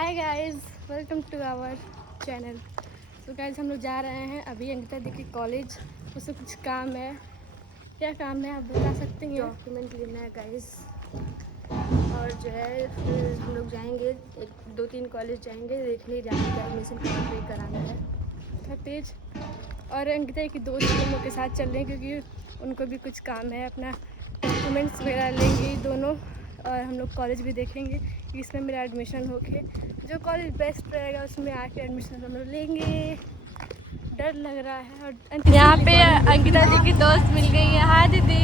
Hi guys, welcome to our channel. तो guys हम लोग जा रहे हैं अभी अंकिता दी की कॉलेज। उससे कुछ काम है। क्या काम है आप बता सकते हैं? डॉक्यूमेंट लेना है गाइस। और जो है फिर हम लोग जाएंगे, 1-2-3 कॉलेज जाएंगे, देखने जाएंगे, एडमिशन कहाँ कराना है। था तेज और अंकिता की दोस्त हम लोग के साथ चल रहे हैं क्योंकि उनको भी कुछ काम है। अपना डॉक्यूमेंट्स वगैरह लेंगे दोनों और हम लोग कॉलेज भी देखेंगे कि इसमें मेरा एडमिशन होके जो कॉलेज बेस्ट रहेगा उसमें आके एडमिशन हम लोग लेंगे। डर लग रहा है। और यहाँ पे अंकिता जी की दोस्त मिल गई है। हाँ दीदी,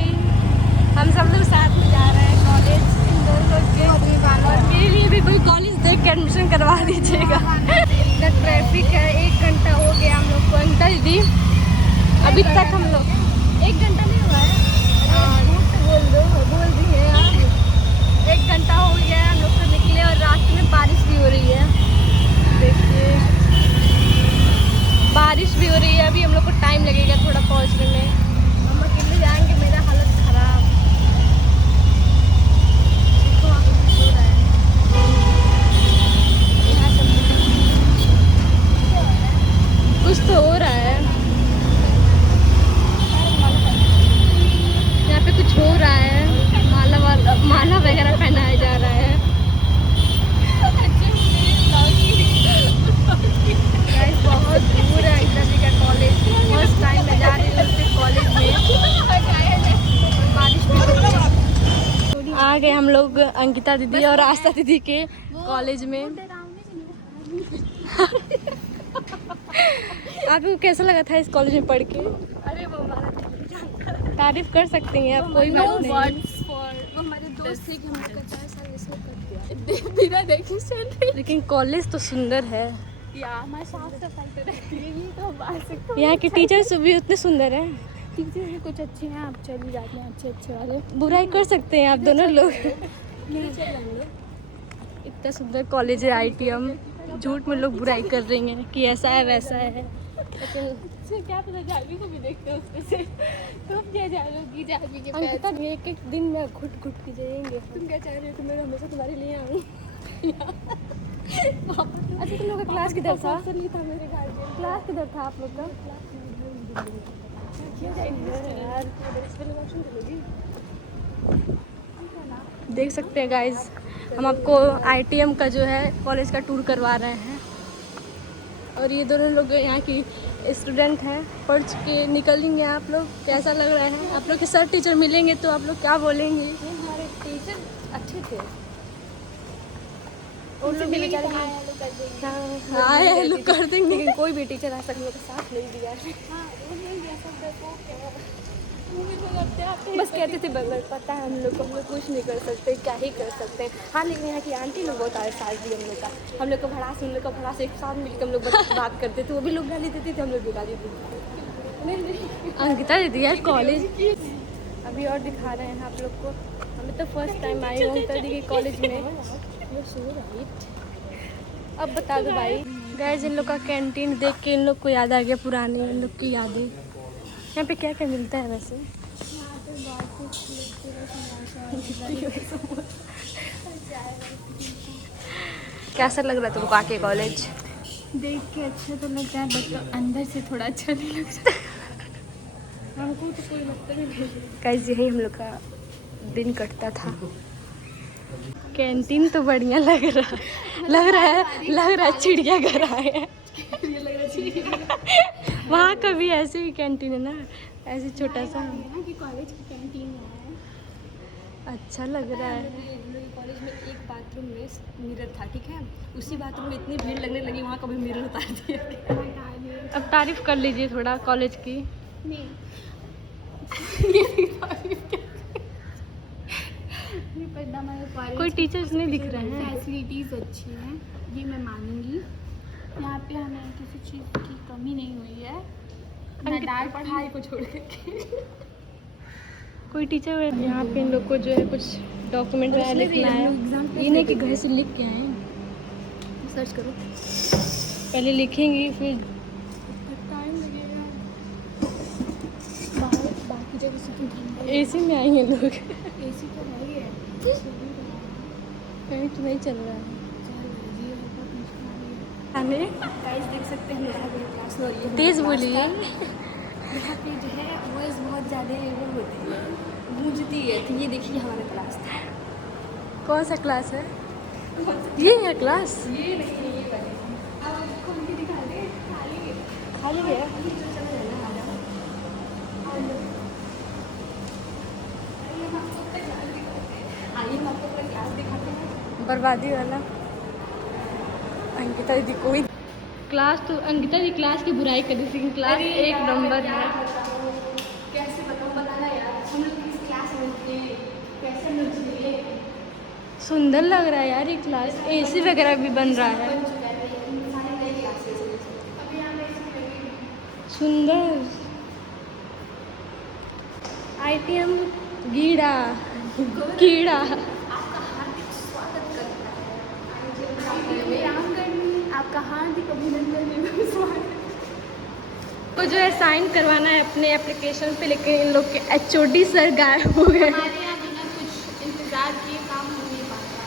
हम सब लोग साथ में जा रहे हैं कॉलेज इन दोनों लोग के। और मेरे लिए भी कोई कॉलेज देख के एडमिशन करवा दीजिएगा। इतना ट्रैफिक है, 1 घंटा हो गया हम लोग को। अंकिता दीदी अभी तक हम लोग 1 घंटा नहीं हुआ है। बोल रही है आप। 1 घंटा हो गया है हम लोग को निकले और रास्ते में बारिश भी हो रही है। देखिए बारिश भी हो रही है। अभी हम लोग को टाइम लगेगा थोड़ा पहुंचने में। हम अकेले जाएंगे, मेरा हालत खराब। देखो वहाँ पे कुछ हो रहा है। यहाँ सब कुछ तो हो रहा है। यहाँ पे कुछ हो रहा है। माला वगैरह पहनाया जा रहा है। गाइस बहुत दूर है अंकिता जी का कॉलेज। फर्स्ट टाइम मैं जा रही हूँ उसके कॉलेज में। बारिश भी हो रही है। आ गए हम लोग अंकिता दीदी और आस्था दीदी के कॉलेज में। आपको कैसा लगा था इस कॉलेज में पढ़ के? अरे वो हमारा तारीफ कर सकती हैं आप, कोई बात नहीं। वो हमारे दोस्त ने कि हम लोग का 4 साल इसमें कर दिया बिना देखे चल। लेकिन कॉलेज तो सुंदर है। हमारे साफ सफाई तो रहती है। ये तो बात यहाँ के टीचर्स भी उतने सुंदर हैं। टीचर भी कुछ अच्छे हैं। आप चल जाते हैं अच्छे वाले। बुराई कर सकते हैं आप दोनों लोग। नहीं चल जाएंगे। इतना सुंदर कॉलेज है ITM। झूठ में लोग बुराई कर रही हैं कि ऐसा है वैसा है। लेकिन क्या पता जालवी को भी देखते हैं उसमें से। तुम क्या जालोगी जालवी के पैर? अंकिता एक दिन में घुट के जाएंगे। तुम क्या चाह रहे हो कि मैं हमेशा तुम्हारे लिए आऊँ? अच्छा तुम लोग का क्लास किधर था? था मेरे गार्जियन। क्लास किधर था आप लोग का? यार देख सकते हैं गाइज, हम आपको ITM का जो है कॉलेज का टूर करवा रहे हैं। और ये दोनों लोग यहाँ की स्टूडेंट हैं, पढ़ के निकलेंगे। आप लोग कैसा लग रहा है? आप लोग के सर टीचर मिलेंगे तो आप लोग क्या बोलेंगे? हमारे टीचर अच्छे थे। उन लोग भी बेचारे हाँ लोग कर देंगे, लेकिन कोई भी टीचर आज तक हम लोग का साथ नहीं दिया। बस कहते थे बगल पता है हम लोग को, हम लोग कुछ नहीं कर सकते, क्या ही कर सकते हैं। हाँ लेकिन यहाँ की आंटी लोग बहुत आए साथ दी हम लोग का। हम लोग का भड़ास उन लोग का भड़ास एक साथ मिलकर हम लोग बात करते थे। वो भी लोग गाली देते थे, हम लोग भी गाली देते। अंकिता दीदी यार कॉलेज अभी और दिखा रहे हैं आप लोग को। हमें तो फर्स्ट टाइम आई हूँ अंकिता दी के कॉलेज में। अब बता दो भाई। गाइस इन लोग का कैंटीन देख के इन लोग को याद आ गया पुरानी इन लोग की यादें। यहाँ पे क्या क्या मिलता है वैसे? कैसा लग रहा है तुमको आके कॉलेज? देख के अच्छा तो लगता है बट अंदर से थोड़ा अच्छा नहीं लगता। हमको तो कोई मतलब ही नहीं। गाइस यही हम लोग का दिन कटता था। कैंटीन तो बढ़िया लग रहा है चिड़ियाघर आए हैं। वहाँ का भी ऐसे ही कैंटीन है ना, ऐसे छोटा सा। कॉलेज की कैंटीन है। अच्छा लग रहा है। कॉलेज में एक बाथरूम में मिरर था, ठीक है। उसी बाथरूम में इतनी भीड़ लगने लगी, वहाँ का भी मिरर उतार दिया। अब तारीफ कर लीजिए थोड़ा कॉलेज की। नहीं कोई टीचर्स नहीं दिख रहे हैं। फैसिलिटीज़ अच्छी हैं, ये मैं मानूंगी। यहाँ पे हमें किसी चीज़ की कमी नहीं हुई है, ना डांट पढ़ाई को छोड़ के। कोई टीचर यहाँ पे इन लोग को जो है कुछ डॉक्यूमेंट वगैरह लिखना है। ये नहीं कि घर से लिख के आए। सर्च करो, पहले लिखेंगे फिर टाइम लगेगा। बाकी जगह से AC में आएंगे लोग। AC तो है ही है। कहीं तो नहीं चल रहा है। गाइस देख सकते हैं हमारी क्लास में, और ये तेज बोलिए। यहाँ पे जो है वॉइस बहुत ज़्यादा वो होती है, गूंजती है। तो ये देखिए हमारा क्लास था। कौन सा क्लास है ये है क्लास? ये नहीं, ये वाली। अब आपको ये दिखा दे, खाली है। खाली है। चलो जाना, आ जाओ। आइए हम आपको अपना क्लास दिखाते हैं। बर्बादी वाला। अंकिता दीदी कोई क्लास तो अंकिता जी क्लास की बुराई कर रही थी, क्लास एक नंबर है। कैसे बताऊँ, बताना यार, हम लोग किस क्लास में थे, कैसे हम लोग झेले। सुंदर लग रहा है यार ये क्लास, एसी वगैरह भी बन रहा है। बन चुका है, सारी नई क्लासेस हैं। अभी यहाँ पे सुंदर। ITM गीड़ा कीड़ा। आपका हार्दिक स्वागत करता है रामगढ़ में, आपका हार्दिक अभिनंदन एवं स्वागत। को जो है साइन करवाना है अपने एप्लीकेशन पे, लेकिन इन लोग के HOD सर गायब हो गए। हमारे यहाँ बिना कुछ इंतजार किए काम हो नहीं पाता।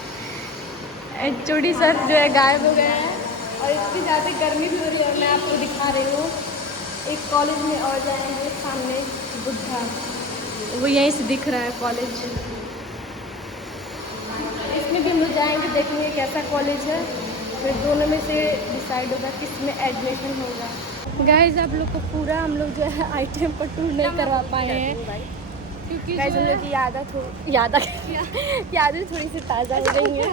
HOD सर जो है गायब हो गए हैं, और इतनी ज़्यादा गर्मी भी हो रही है। मैं आपको दिखा रही हूँ, एक कॉलेज में और जाएंगे सामने, बुद्धा, वो यहीं से दिख रहा है कॉलेज। इसमें भी हम लोग जाएंगे, देखेंगे कैसा कॉलेज है, फिर दोनों में से डिसाइड होगा किस में एडमिशन होगा। गाइस आप लोग को पूरा हम लोग जो है ITM पर टूर नहीं करवा पाए हैं, क्योंकि गाइस हम लोग की यादें थोड़ी सी ताज़ा हो गई हैं।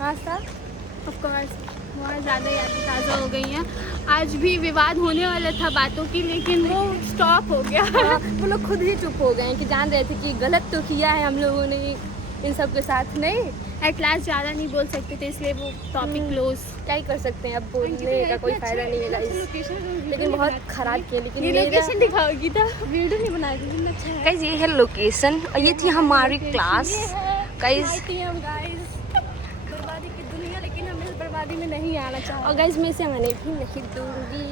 हाँ सर, ऑफकोर्स बहुत ज़्यादा यादें ताज़ा हो गई हैं। आज भी विवाद होने वाला था बातों की, लेकिन वो स्टॉप हो गया। वो लोग खुद ही चुप हो गए हैं कि जान रहे थे कि गलत तो किया है हम लोगों ने इन सब के साथ। नहीं एट लास्ट ज़्यादा नहीं बोल सकते थे, इसलिए वो टॉपिक क्लोज। क्या ही कर सकते हैं, अब बोलने का कोई फ़ायदा नहीं है गाइस। लेकिन बहुत ख़राब किया। लेकिन ये लोकेशन दिखाओगी था, वीडियो नहीं बनाई थी, अच्छा है गाइस ये है लोकेशन, और ये थी हमारी क्लास। गाइस बर्बादी की दुनिया, लेकिन हम इस बर्बादी में नहीं आना चाहते। और गाइस मैं से मैंने भी नहीं दूंगी।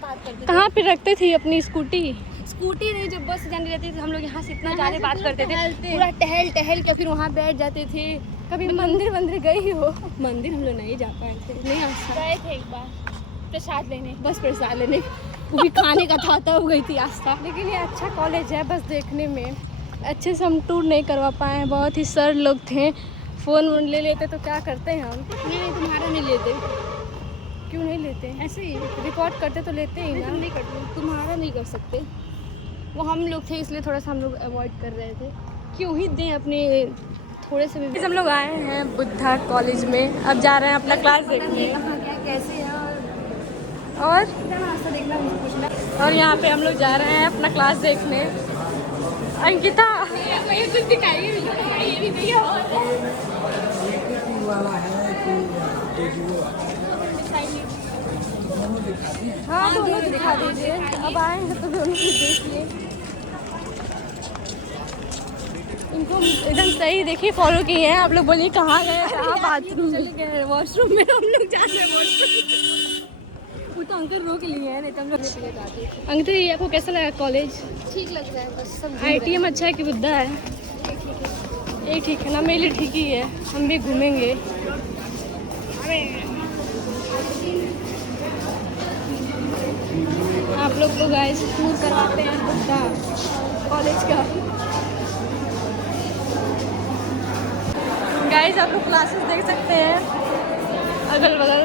बात करते कहाँ पे रखते थे अपनी स्कूटी? स्कूटी नहीं, जब बस जाने रहती थी हम लोग यहाँ से इतना ज़्यादा बात करते थे, पूरा टहल के फिर वहाँ बैठ जाते थे। कभी मंदिर गई हो? मंदिर हम लोग नहीं जा पाए थे, नहीं गए थे एक बार प्रसाद लेने, बस प्रसाद लेने, वो भी खाने का था तब गई थी आस्था। लेकिन ये अच्छा कॉलेज है, बस देखने में। अच्छे से हम टूर नहीं करवा पाए हैं, बहुत ही सर लोग थे। फ़ोन वोन ले लेते तो क्या करते हैं हम? नहीं तुम्हारा नहीं लेते। क्यों नहीं लेते? ऐसे ही रिकॉर्ड करते तो लेते ही ना। तुम नहीं करते, तुम्हारा नहीं कर सकते। वो हम लोग थे इसलिए थोड़ा सा हम लोग अवॉइड कर रहे थे। क्यों ही दें अपने थोड़े से भी। हम लोग आए हैं बुद्धा कॉलेज में, अब जा रहे हैं अपना क्लास देखने। कहाँ क्या कैसे है और रास्ता देखना मुझे पूछना। और यहाँ पे हम लोग जा रहे हैं अपना क्लास देखने। अंकिता ये कुछ दिखाइए, ये भी दिया हाँ दोनों दिखा दीजिए, अब आए हैं तो दोनों भी देखिए। इनको एकदम सही देखिए फॉलो किए हैं। आप लोग बोलिए कहाँ गए? कहाँ बाथरूम चले गए वॉशरूम में, हम लोग जा रहे हैं वॉशरूम। वो तो अंकल रोक लिए हैं, नहीं तो हम लोग चले जाते थे। अंकिता जी आपको कैसा लगा कॉलेज? ठीक लग रहा है, बस सब ITM अच्छा है कि बुद्धा है? एक ठीक है ना, मेरे लिए ठीक ही है, हम भी घूमेंगे। आप लोग को गाइस टूर करवाते हैं बुद्धा कॉलेज का। गाइस आप लोग क्लासेस देख सकते हैं अगल बगल।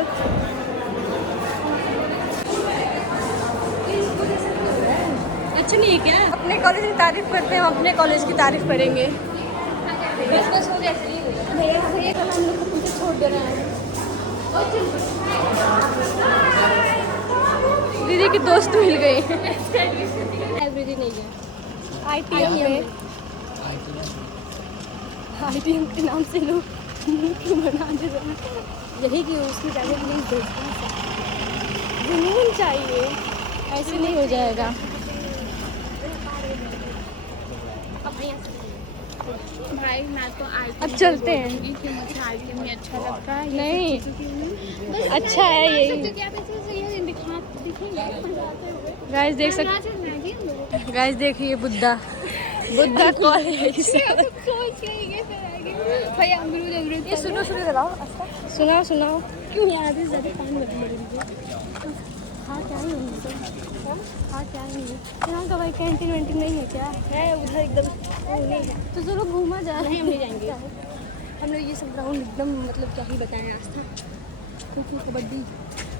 अच्छा नहीं है क्या? अपने कॉलेज की तारीफ करते हैं, हम अपने कॉलेज की तारीफ करेंगे। बस हो गया, भैया भैया कल हम लोग को पीछे छोड़ दे रहे हैं। दीदी की दोस्त मिल गई लाइब्रेरी नहीं है ITM में। ITM के नाम से लोग क्यों बना दे रहे हैं? यही कि उसकी जगह प्लीज देखते हैं। जुनून चाहिए, ऐसे नहीं हो जाएगा। भाई मैं तो अब चलते हैं। कि मुझे ITM में अच्छा लगता है। नहीं अच्छा है यही। गाइस देख सकते, गाइस देखिए बुद्धा बुद्धा कॉलेज। सोच रही है फिर आगे भाई अमरूद ये सुनो शुरू कराओ। सुनाओ सुनाओ। क्यों याद है ज़्यादा पानी मत मर लीजिए। हाँ क्या ही होंगे सर, हाँ क्या ही होंगे। यहाँ का भाई कैंटीन वैंटीन नहीं है क्या? है उधर एकदम नहीं है। तो चलो घूमा जा रहे नहीं हम नहीं जाएंगे। हम लोग ये सब ग्राउंड एकदम मतलब क्या ही बताएं आस्था, क्योंकि कबड्डी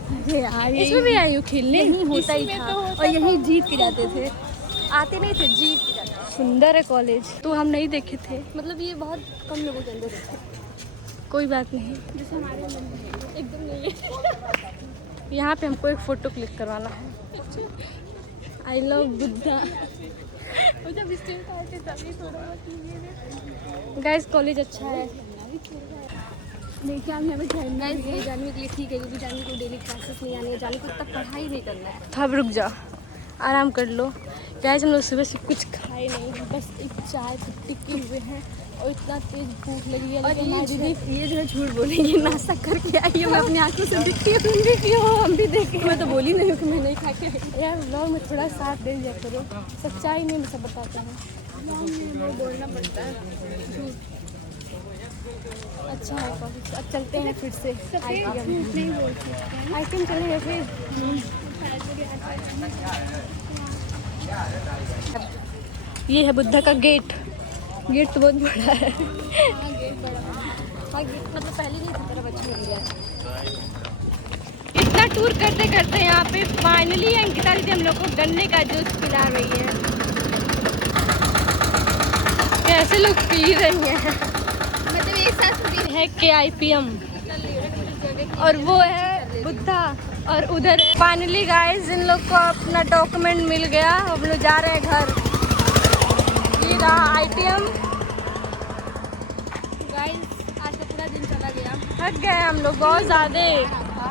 अरे यार इसमें भी आई हूँ खेलने, यहीं होता ही इसमें था तो होता और यहीं जीत के जाते थे, आते नहीं थे, जीत के जाते थे। सुंदर है कॉलेज, तो हम नहीं देखे थे। मतलब ये बहुत कम लोगों के अंदर होता है। कोई बात नहीं, जैसे हमारे अंदर नहीं है, एकदम नहीं है। यहाँ पे हमको एक फ़ोटो क्लिक करवाना है। I love Buddha. जब स्टेट आए थे तभी थोड़ा बहुत कीजिए। गाइस कॉलेज अच्छा है। नहीं क्या हम यहाँ पे गाइस ये जानने के लिए ठीक है, क्योंकि जानने को डेली क्लासेस नहीं आनी है, जानने को इतना पढ़ाई नहीं करना है। अब रुक जाओ, आराम कर लो। गाइस हम लोग सुबह से कुछ खाए नहीं, बस एक चाय पत्ती किए हुए हैं और इतना तेज भूख लगी है। और लेकिन हमारी दीदी ये जो है झूठ बोल रही है, नाश्ता करके आई है, मैं अपनी आंखों से देखती हूँ, तुम भी पियो, हम भी देखें। मैं तो बोली नहीं हूँ कि मैं नहीं खा के आई। यार व्लॉग में थोड़ा साथ दे दिया करो, सच्चाई नहीं मैं सब बताता है। वो बोलना पड़ता है। अच्छा है कॉलेज। अब चलते हैं फिर से आईटीएम। नहीं बोल सकते। आईटीएम चलेंगे फिर। ये है बुद्धा का गेट। गेट तो बहुत बड़ा है। हाँ गेट बड़ा है। हाँ गेट मतलब पहले नहीं था, तेरा बच्चा मिल गया। इतना टूर करते करते यहाँ पे फाइनली अंकिता दीदी हम लोग को गन्ने का जूस पिला रही है। कैसे लोग पी रही हैं। मतलब एक साथ भी है KIPM और वो है बुद्धा और उधर है। फाइनली गाइस इन लोग को अपना डॉक्यूमेंट मिल गया, हम लोग जा रहे हैं घर। ये रहा ITM। गाइस आज का पूरा दिन चला गया। थक गए हम लोग बहुत ज़्यादा।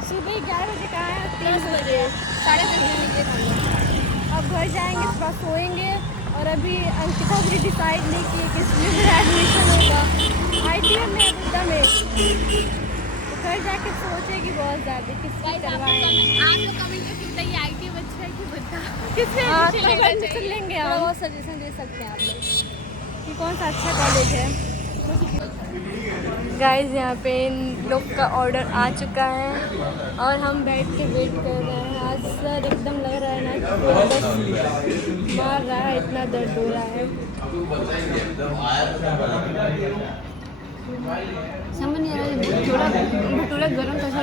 सुबह 11 बजे का है, 10 बजे 10:30 बजे निकले। अब घर जाएंगे, थोड़ा सोएंगे। और अभी अंकिता भी डिसाइड नहीं की किसमें मेरा एडमिशन होगा, ITM में या बुद्धा में। तो घर जाके सोचेगी बहुत ज़्यादा किसमें करवाएं। आप लोग कमेंट करके बताइए ITM अच्छा है कि बुद्धा, किसमें हाँ एडमिशन तो लेना एडमिशन चाहिए? लेंगे थोड़ा हम बहुत सजेशन दे सकते हैं आप लोग कि कौन सा अच्छा कॉलेज है। गाइस यहाँ पे इन लोग का ऑर्डर आ चुका है और हम बैठ के वेट कर रहे हैं। आज सर एकदम लग रहा है ना कि कोई बस मार रहा है, इतना दर्द हो रहा है। समझ नहीं आ रहा है, भटूरा गरम कैसा